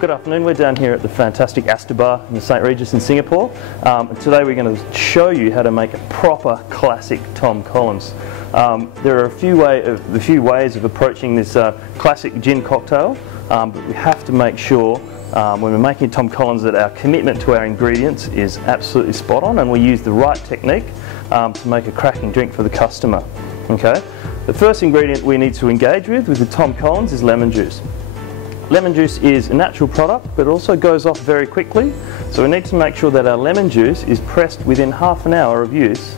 Good afternoon, we're down here at the fantastic Astor Bar in the St. Regis in Singapore. And today we're going to show you how to make a proper classic Tom Collins. There are a few ways of approaching this classic gin cocktail, but we have to make sure when we're making Tom Collins that our commitment to our ingredients is absolutely spot on and we use the right technique to make a cracking drink for the customer. Okay? The first ingredient we need to engage with the Tom Collins is lemon juice. Lemon juice is a natural product, but it also goes off very quickly, so we need to make sure that our lemon juice is pressed within half an hour of use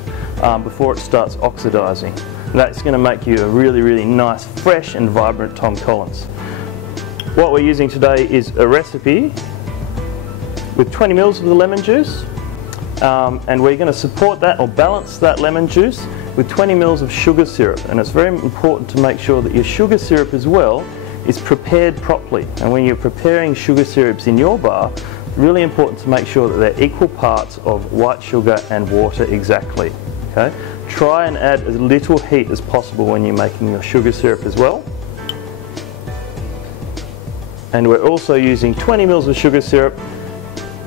before it starts oxidising. That's going to make you a really nice, fresh and vibrant Tom Collins. What we're using today is a recipe with 20 ml of the lemon juice, and we're going to support that or balance that lemon juice with 20 ml of sugar syrup. And it's very important to make sure that your sugar syrup as well is prepared properly. And when you're preparing sugar syrups in your bar, it's really important to make sure that they're equal parts of white sugar and water exactly. Okay? Try and add as little heat as possible when you're making your sugar syrup as well. And we're also using 20 ml of sugar syrup.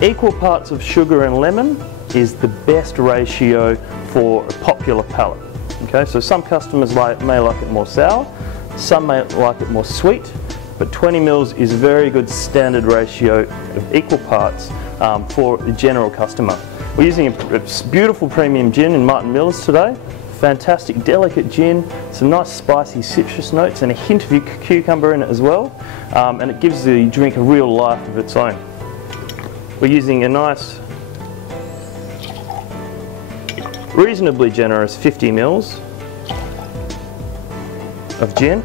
Equal parts of sugar and lemon is the best ratio for a popular palate. Okay? So some customers may like it more sour, some may like it more sweet, but 20 ml is a very good standard ratio of equal parts for the general customer. We're using a beautiful premium gin in Martin Miller's today. Fantastic, delicate gin, some nice spicy citrus notes and a hint of cucumber in it as well, and it gives the drink a real life of its own. We're using a nice, reasonably generous 50 ml of gin.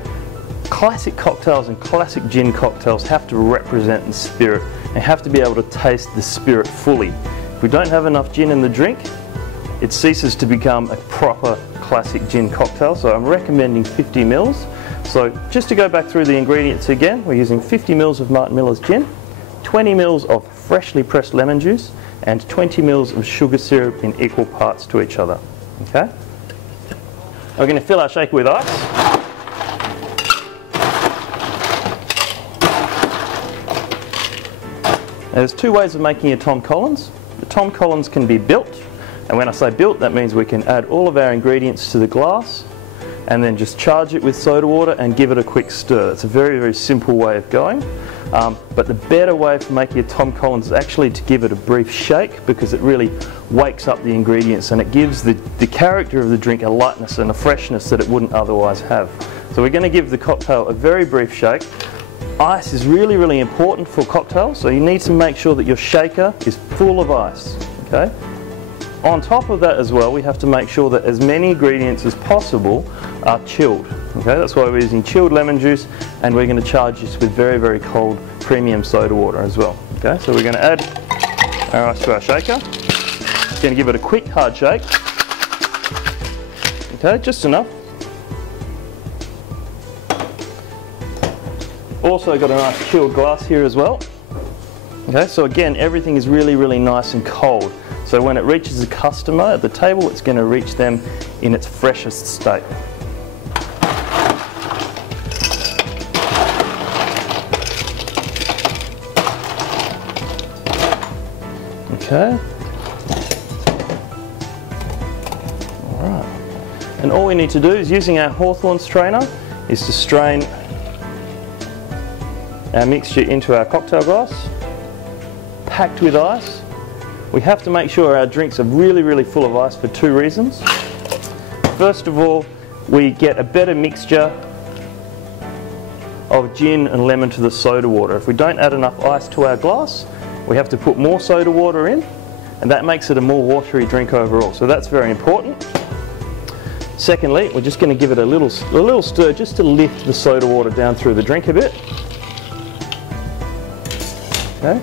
Classic cocktails and classic gin cocktails have to represent the spirit and have to be able to taste the spirit fully. If we don't have enough gin in the drink, it ceases to become a proper classic gin cocktail, so I'm recommending 50 ml. So just to go back through the ingredients again, we're using 50 ml of Martin Miller's gin, 20 ml of freshly pressed lemon juice and 20 ml of sugar syrup in equal parts to each other. Okay? We're going to fill our shaker with ice. There's two ways of making a Tom Collins. The Tom Collins can be built, and when I say built, that means we can add all of our ingredients to the glass and then just charge it with soda water and give it a quick stir. It's a very simple way of going, but the better way for making a Tom Collins is actually to give it a brief shake, because it really wakes up the ingredients and it gives the character of the drink a lightness and a freshness that it wouldn't otherwise have. So we're going to give the cocktail a very brief shake. Ice is really important for cocktails, so you need to make sure that your shaker is full of ice. Okay? On top of that as well, we have to make sure that as many ingredients as possible are chilled. Okay? That's why we're using chilled lemon juice, and we're going to charge this with very cold premium soda water as well. Okay? So we're going to add our ice to our shaker. Going to give it a quick hard shake. Okay, just enough. Also got a nice chilled glass here as well. Okay, so again, everything is really nice and cold. So when it reaches the customer at the table, it's going to reach them in its freshest state. Okay. Alright. And all we need to do is, using our Hawthorn strainer, is to strain our mixture into our cocktail glass, packed with ice. We have to make sure our drinks are really full of ice for two reasons. First of all, we get a better mixture of gin and lemon to the soda water. If we don't add enough ice to our glass, we have to put more soda water in, and that makes it a more watery drink overall. So that's very important. Secondly, we're just going to give it a little stir just to lift the soda water down through the drink a bit. Okay.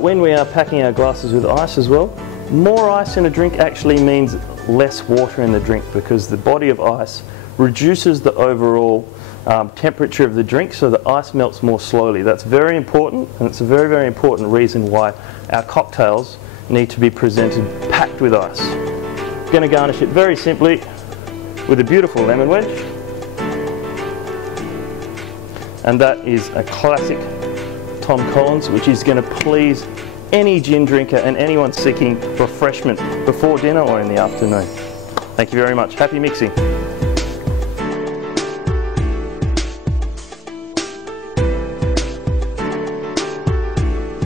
When we are packing our glasses with ice as well, more ice in a drink actually means less water in the drink, because the body of ice reduces the overall temperature of the drink, so the ice melts more slowly. That's very important, and it's a very important reason why our cocktails need to be presented packed with ice. I'm going to garnish it very simply with a beautiful lemon wedge. and that is a classic Tom Collins, which is going to please any gin drinker and anyone seeking refreshment before dinner or in the afternoon. Thank you very much. Happy mixing.